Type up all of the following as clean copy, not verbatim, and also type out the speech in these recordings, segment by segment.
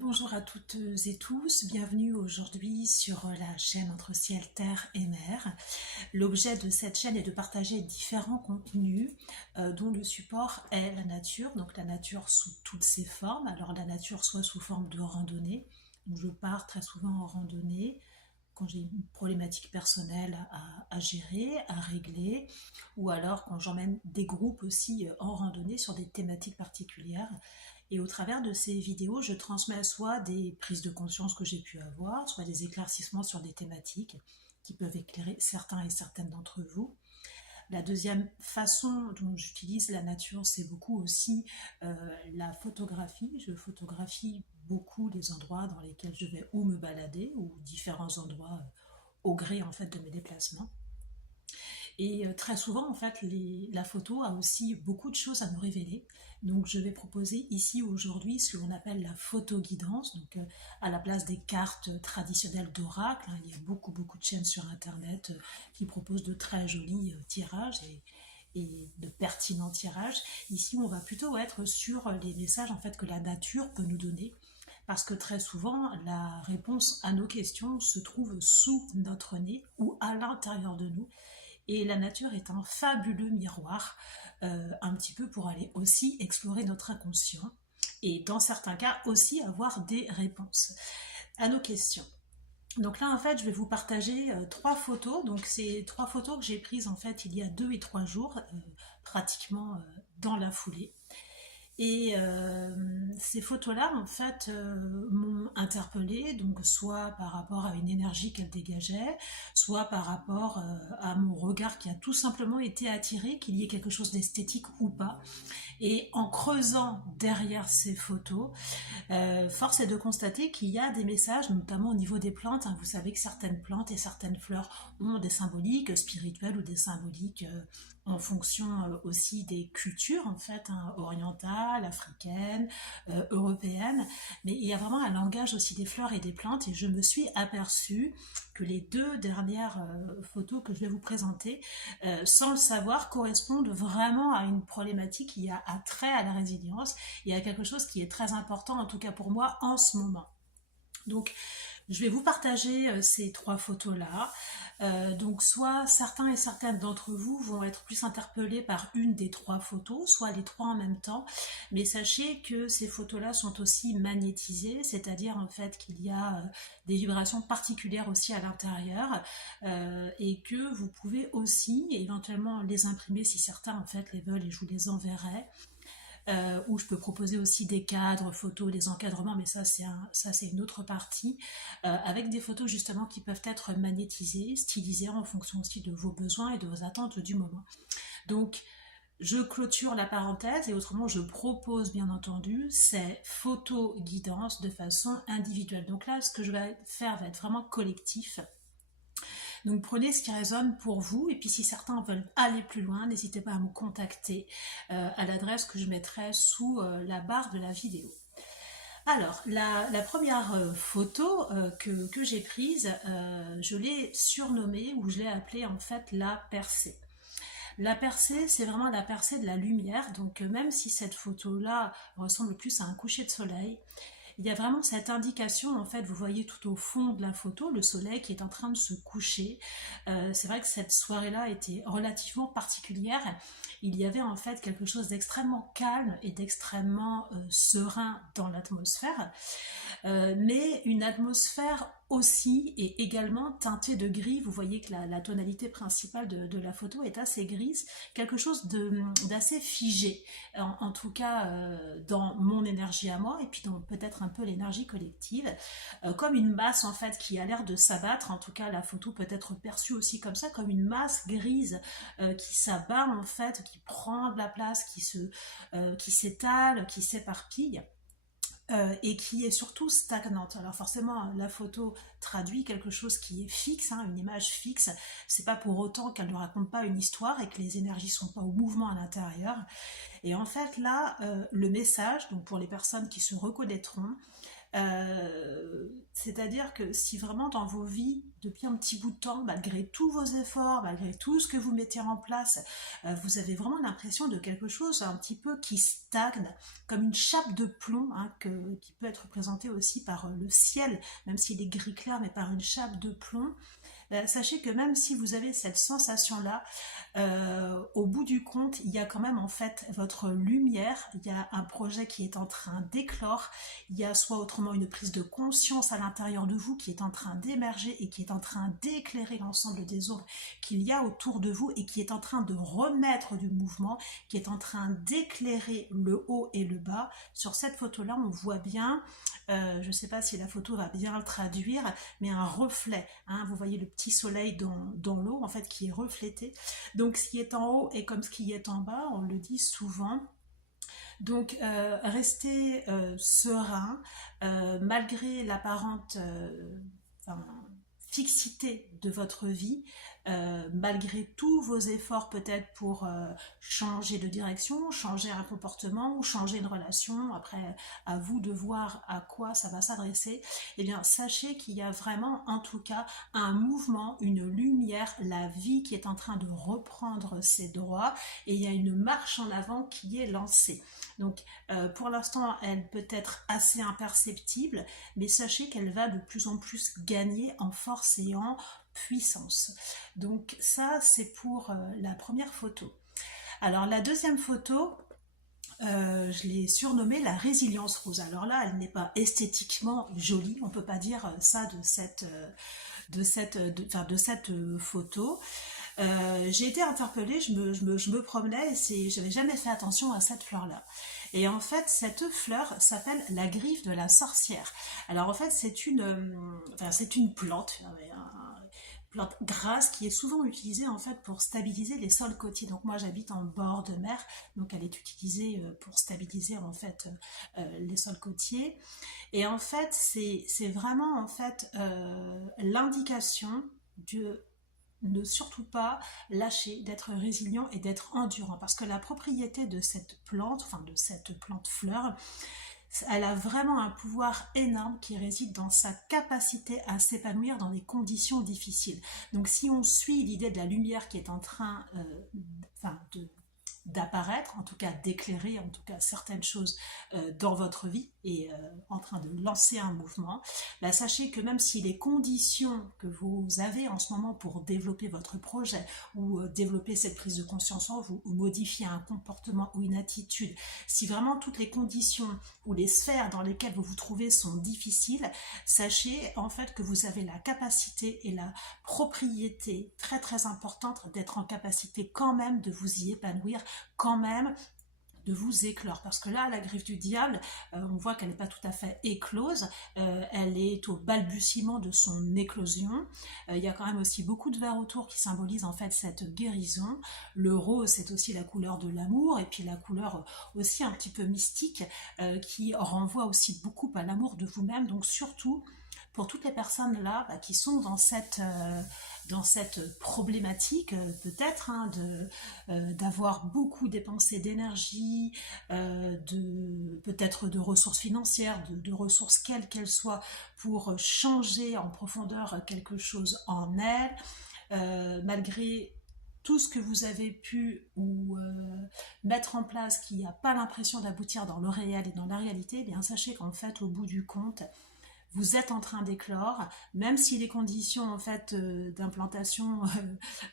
Bonjour à toutes et tous, bienvenue aujourd'hui sur la chaîne Entre ciel, terre et mer. L'objet de cette chaîne est de partager différents contenus dont le support est la nature, donc la nature sous toutes ses formes. Alors la nature soit sous forme de randonnée, donc je pars très souvent en randonnée quand j'ai une problématique personnelle à gérer, à régler, ou alors quand j'emmène des groupes aussi en randonnée sur des thématiques particulières. Et au travers de ces vidéos, je transmets soit des prises de conscience que j'ai pu avoir, soit des éclaircissements sur des thématiques qui peuvent éclairer certains et certaines d'entre vous. La deuxième façon dont j'utilise la nature, c'est beaucoup aussi la photographie. Je photographie beaucoup les endroits dans lesquels je vais ou me balader ou différents endroits au gré en fait de mes déplacements. Et très souvent, en fait, la photo a aussi beaucoup de choses à nous révéler. Donc, je vais proposer ici aujourd'hui ce que l'on appelle la photoguidance. Donc, à la place des cartes traditionnelles d'oracle, hein, il y a beaucoup de chaînes sur Internet qui proposent de très jolis tirages et de pertinents tirages. Ici, on va plutôt être sur les messages en fait que la nature peut nous donner. Parce que très souvent, la réponse à nos questions se trouve sous notre nez ou à l'intérieur de nous. Et la nature est un fabuleux miroir, un petit peu pour aller aussi explorer notre inconscient et dans certains cas aussi avoir des réponses à nos questions. Donc là en fait je vais vous partager trois photos, donc c'est trois photos que j'ai prises en fait il y a 2 et 3 jours, pratiquement dans la foulée. Et ces photos-là, en fait, m'ont interpellée, donc soit par rapport à une énergie qu'elle dégageait, soit par rapport à mon regard qui a tout simplement été attiré, qu'il y ait quelque chose d'esthétique ou pas. Et en creusant derrière ces photos, force est de constater qu'il y a des messages, notamment au niveau des plantes. Hein. Vous savez que certaines plantes et certaines fleurs ont des symboliques spirituelles ou des symboliques en fonction aussi des cultures en fait, hein, orientales, africaines, européennes. Mais il y a vraiment un langage aussi des fleurs et des plantes et je me suis aperçue que les deux dernières photos que je vais vous présenter, sans le savoir, correspondent vraiment à une problématique qui a trait à la résilience et à quelque chose qui est très important, en tout cas pour moi, en ce moment. Donc, je vais vous partager ces trois photos-là. Donc, soit certains et certaines d'entre vous vont être plus interpellés par une des trois photos, soit les trois en même temps. Mais sachez que ces photos-là sont aussi magnétisées, c'est-à-dire en fait qu'il y a des vibrations particulières aussi à l'intérieur et que vous pouvez aussi éventuellement les imprimer si certains en fait les veulent et je vous les enverrai. Où je peux proposer aussi des cadres, photos, des encadrements, mais ça c'est une autre partie, avec des photos justement qui peuvent être magnétisées, stylisées en fonction aussi de vos besoins et de vos attentes du moment. Donc je clôture la parenthèse et autrement je propose bien entendu ces photos guidance de façon individuelle. Donc là ce que je vais faire va être vraiment collectif. Donc prenez ce qui résonne pour vous et puis si certains veulent aller plus loin, n'hésitez pas à me contacter à l'adresse que je mettrai sous la barre de la vidéo. Alors, la première photo que j'ai prise, je l'ai surnommée ou je l'ai appelée en fait la percée. La percée, c'est vraiment la percée de la lumière, donc même si cette photo-là ressemble plus à un coucher de soleil, il y a vraiment cette indication, en fait, vous voyez tout au fond de la photo, le soleil qui est en train de se coucher. C'est vrai que cette soirée-là était relativement particulière. Il y avait en fait quelque chose d'extrêmement calme et d'extrêmement serein dans l'atmosphère, mais une atmosphère aussi et également teintée de gris. Vous voyez que la tonalité principale de la photo est assez grise, quelque chose d'assez figé, en tout cas dans mon énergie à moi et puis dans peut-être un peu l'énergie collective, comme une masse en fait qui a l'air de s'abattre. En tout cas la photo peut être perçue aussi comme ça, comme une masse grise qui s'abat en fait, qui prend de la place, qui s'étale, qui s'éparpille. Et qui est surtout stagnante. Alors forcément, la photo traduit quelque chose qui est fixe, hein, une image fixe. C'est pas pour autant qu'elle ne raconte pas une histoire et que les énergies sont pas au mouvement à l'intérieur. Et en fait, là, le message, donc pour les personnes qui se reconnaîtront, C'est-à-dire que si vraiment dans vos vies, depuis un petit bout de temps, malgré tous vos efforts, malgré tout ce que vous mettez en place, vous avez vraiment l'impression de quelque chose un petit peu qui stagne, comme une chape de plomb, hein, qui peut être représentée aussi par le ciel, même s'il est gris clair, mais par une chape de plomb. Sachez que même si vous avez cette sensation-là, au bout du compte, il y a quand même en fait votre lumière, il y a un projet qui est en train d'éclore, il y a soit autrement une prise de conscience à l'intérieur de vous qui est en train d'émerger et qui est en train d'éclairer l'ensemble des ombres qu'il y a autour de vous et qui est en train de remettre du mouvement, qui est en train d'éclairer le haut et le bas. Sur cette photo-là, on voit bien, je ne sais pas si la photo va bien le traduire, mais un reflet, hein, vous voyez le petit soleil dans l'eau en fait qui est reflété. Donc ce qui est en haut est comme ce qui est en bas, on le dit souvent. Donc restez serein, malgré l'apparente enfin, fixité de votre vie, malgré tous vos efforts peut-être pour changer de direction, changer un comportement ou changer une relation, après à vous de voir à quoi ça va s'adresser, eh bien sachez qu'il y a vraiment en tout cas un mouvement, une lumière, la vie qui est en train de reprendre ses droits et il y a une marche en avant qui est lancée. Donc pour l'instant elle peut être assez imperceptible, mais sachez qu'elle va de plus en plus gagner en force et en puissance. Donc ça c'est pour la première photo. Alors la deuxième photo, je l'ai surnommée la résilience rose. Alors là, elle n'est pas esthétiquement jolie, on ne peut pas dire ça de cette photo. J'ai été interpellée, je me promenais et je n'avais jamais fait attention à cette fleur-là. Et en fait, cette fleur s'appelle la griffe de la sorcière. Alors en fait, c'est une plante, plante grasse qui est souvent utilisée en fait pour stabiliser les sols côtiers. Donc moi j'habite en bord de mer, donc elle est utilisée pour stabiliser en fait les sols côtiers. Et en fait c'est vraiment en fait l'indication de ne surtout pas lâcher, d'être résilient et d'être endurant. Parce que la propriété de cette plante, enfin de cette plante fleur, elle a vraiment un pouvoir énorme qui réside dans sa capacité à s'épanouir dans des conditions difficiles. Donc si on suit l'idée de la lumière qui est en train d'apparaître, en tout cas d'éclairer en tout cas certaines choses dans votre vie et en train de lancer un mouvement, bah, sachez que même si les conditions que vous avez en ce moment pour développer votre projet ou développer cette prise de conscience en vous ou modifier un comportement ou une attitude, si vraiment toutes les conditions ou les sphères dans lesquelles vous vous trouvez sont difficiles, sachez en fait que vous avez la capacité et la propriété très très importante d'être en capacité quand même de vous y épanouir, quand même de vous éclore, parce que là la griffe du diable, on voit qu'elle n'est pas tout à fait éclose, elle est au balbutiement de son éclosion. Il y a quand même aussi beaucoup de verre autour qui symbolise en fait cette guérison. Le rose c'est aussi la couleur de l'amour et puis la couleur aussi un petit peu mystique qui renvoie aussi beaucoup à l'amour de vous-même. Donc surtout pour toutes les personnes là qui sont dans cette problématique peut-être d'avoir beaucoup dépensé d'énergie, peut-être de ressources financières, de ressources quelles qu'elles soient pour changer en profondeur quelque chose en elle, malgré tout ce que vous avez pu mettre en place qui n'a pas l'impression d'aboutir dans le réel et dans la réalité, eh bien sachez qu'en fait au bout du compte vous êtes en train d'éclore, même si les conditions en fait d'implantation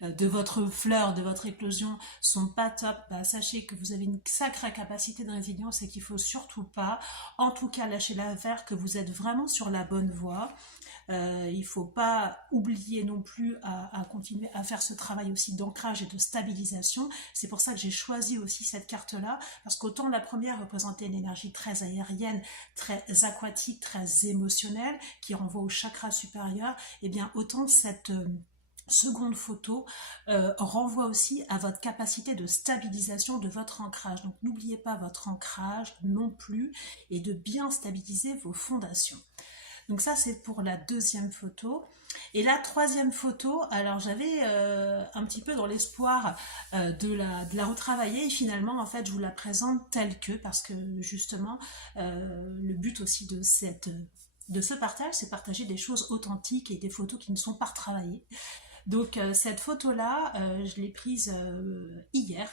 de votre fleur, de votre éclosion sont pas top, bah, sachez que vous avez une sacrée capacité de résilience et qu'il faut surtout pas, en tout cas lâcher l'affaire, que vous êtes vraiment sur la bonne voie. Il ne faut pas oublier non plus à continuer à faire ce travail aussi d'ancrage et de stabilisation. C'est pour ça que j'ai choisi aussi cette carte-là, parce qu'autant la première représentait une énergie très aérienne, très aquatique, très émotionnelle, qui renvoie au chakra supérieur, et bien autant cette seconde photo renvoie aussi à votre capacité de stabilisation de votre ancrage. Donc n'oubliez pas votre ancrage non plus et de bien stabiliser vos fondations. Donc ça, c'est pour la deuxième photo. Et la troisième photo, alors j'avais un petit peu dans l'espoir de la retravailler, et finalement, en fait, je vous la présente telle que, parce que justement, le but aussi de ce partage, c'est partager des choses authentiques et des photos qui ne sont pas retravaillées. Donc cette photo-là, je l'ai prise hier,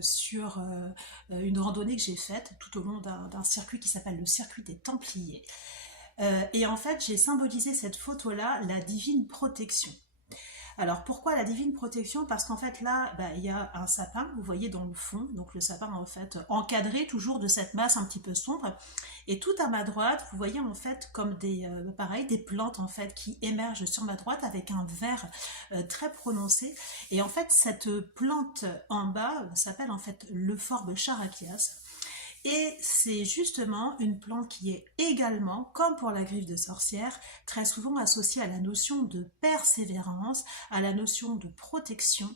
sur une randonnée que j'ai faite tout au long d'un circuit qui s'appelle le circuit des Templiers. Et en fait, j'ai symbolisé cette photo-là, la divine protection. Alors pourquoi la divine protection? Parce qu'en fait là, bah, il y a un sapin, vous voyez dans le fond, donc le sapin en fait encadré toujours de cette masse un petit peu sombre. Et tout à ma droite, vous voyez en fait comme pareil, des plantes en fait qui émergent sur ma droite avec un vert très prononcé. Et en fait cette plante en bas s'appelle en fait l'Euphorbes characias. Et c'est justement une plante qui est également, comme pour la griffe de sorcière, très souvent associée à la notion de persévérance, à la notion de protection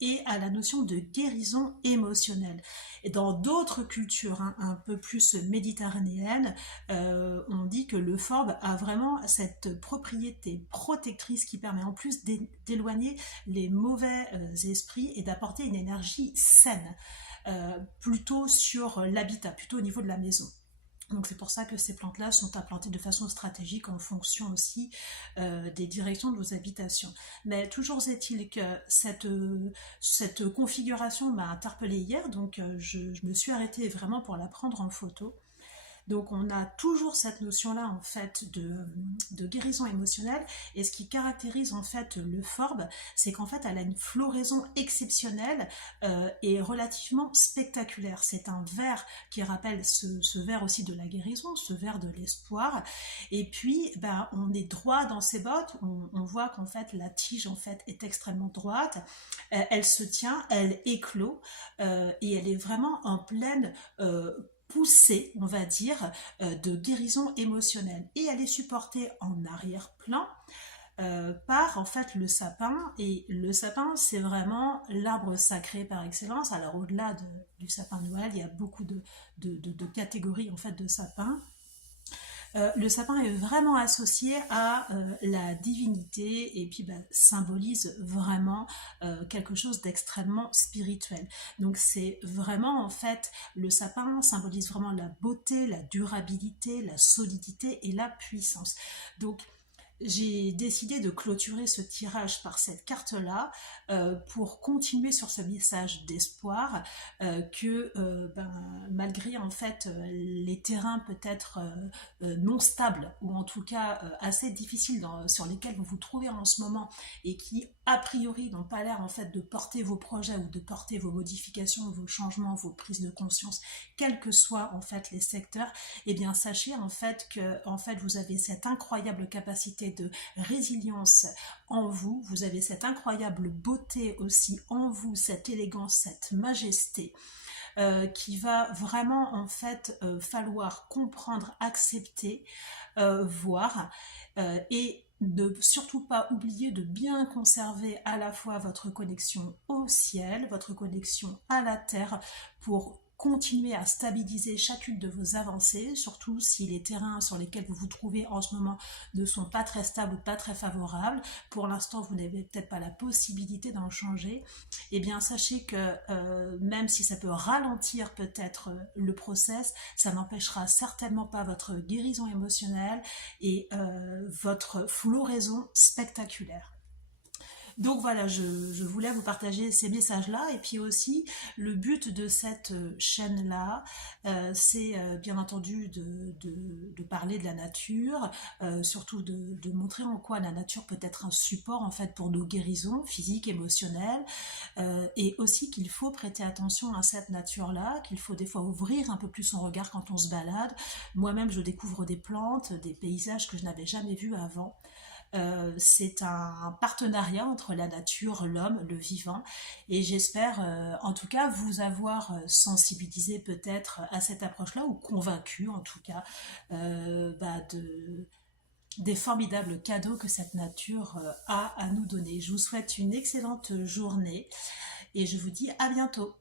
et à la notion de guérison émotionnelle. Et dans d'autres cultures un peu plus méditerranéennes, on dit que le l'euphorbe a vraiment cette propriété protectrice qui permet en plus d'éloigner les mauvais esprits et d'apporter une énergie saine. Plutôt sur l'habitat, plutôt au niveau de la maison. Donc c'est pour ça que ces plantes-là sont implantées de façon stratégique en fonction aussi des directions de vos habitations. Mais toujours est-il que cette configuration m'a interpellée hier, donc je me suis arrêtée vraiment pour la prendre en photo. Donc on a toujours cette notion-là en fait de guérison émotionnelle, et ce qui caractérise en fait l'Euphorbes, c'est qu'en fait elle a une floraison exceptionnelle et relativement spectaculaire. C'est un vert qui rappelle ce vert aussi de la guérison, ce vert de l'espoir. Et puis ben, on est droit dans ses bottes, on voit qu'en fait la tige en fait est extrêmement droite, elle se tient, elle éclot et elle est vraiment en pleine poussée, on va dire, de guérison émotionnelle. Et elle est supportée en arrière-plan par en fait le sapin. Et le sapin, c'est vraiment l'arbre sacré par excellence. Alors au-delà du sapin de Noël, il y a beaucoup de catégories en fait de sapins. Le sapin est vraiment associé à la divinité, et puis bah, symbolise vraiment quelque chose d'extrêmement spirituel. Donc c'est vraiment en fait, le sapin symbolise vraiment la beauté, la durabilité, la solidité et la puissance. Donc j'ai décidé de clôturer ce tirage par cette carte-là pour continuer sur ce message d'espoir que ben, malgré en fait les terrains peut-être non stables, ou en tout cas assez difficiles sur lesquels vous vous trouvez en ce moment, et qui a priori n'ont pas l'air en fait de porter vos projets ou de porter vos modifications, vos changements, vos prises de conscience, quels que soient en fait les secteurs, eh bien sachez en fait que en fait vous avez cette incroyable capacité de résilience en vous, vous avez cette incroyable beauté aussi en vous, cette élégance, cette majesté qui va vraiment en fait falloir comprendre, accepter, voir et ne surtout pas oublier de bien conserver à la fois votre connexion au ciel, votre connexion à la terre, pour continuer à stabiliser chacune de vos avancées, surtout si les terrains sur lesquels vous vous trouvez en ce moment ne sont pas très stables ou pas très favorables. Pour l'instant, vous n'avez peut-être pas la possibilité d'en changer. Eh bien, sachez que même si ça peut ralentir peut-être le process, ça n'empêchera certainement pas votre guérison émotionnelle et votre floraison spectaculaire. Donc voilà, je voulais vous partager ces messages-là. Et puis aussi, le but de cette chaîne-là, c'est bien entendu de parler de la nature, surtout de montrer en quoi la nature peut être un support en fait pour nos guérisons physiques, émotionnelles, et aussi qu'il faut prêter attention à cette nature-là, qu'il faut des fois ouvrir un peu plus son regard quand on se balade. Moi-même, je découvre des plantes, des paysages que je n'avais jamais vus avant. C'est un partenariat entre la nature, l'homme, le vivant, et j'espère en tout cas vous avoir sensibilisé peut-être à cette approche-là, ou convaincu en tout cas bah, des formidables cadeaux que cette nature a à nous donner. Je vous souhaite une excellente journée et je vous dis à bientôt.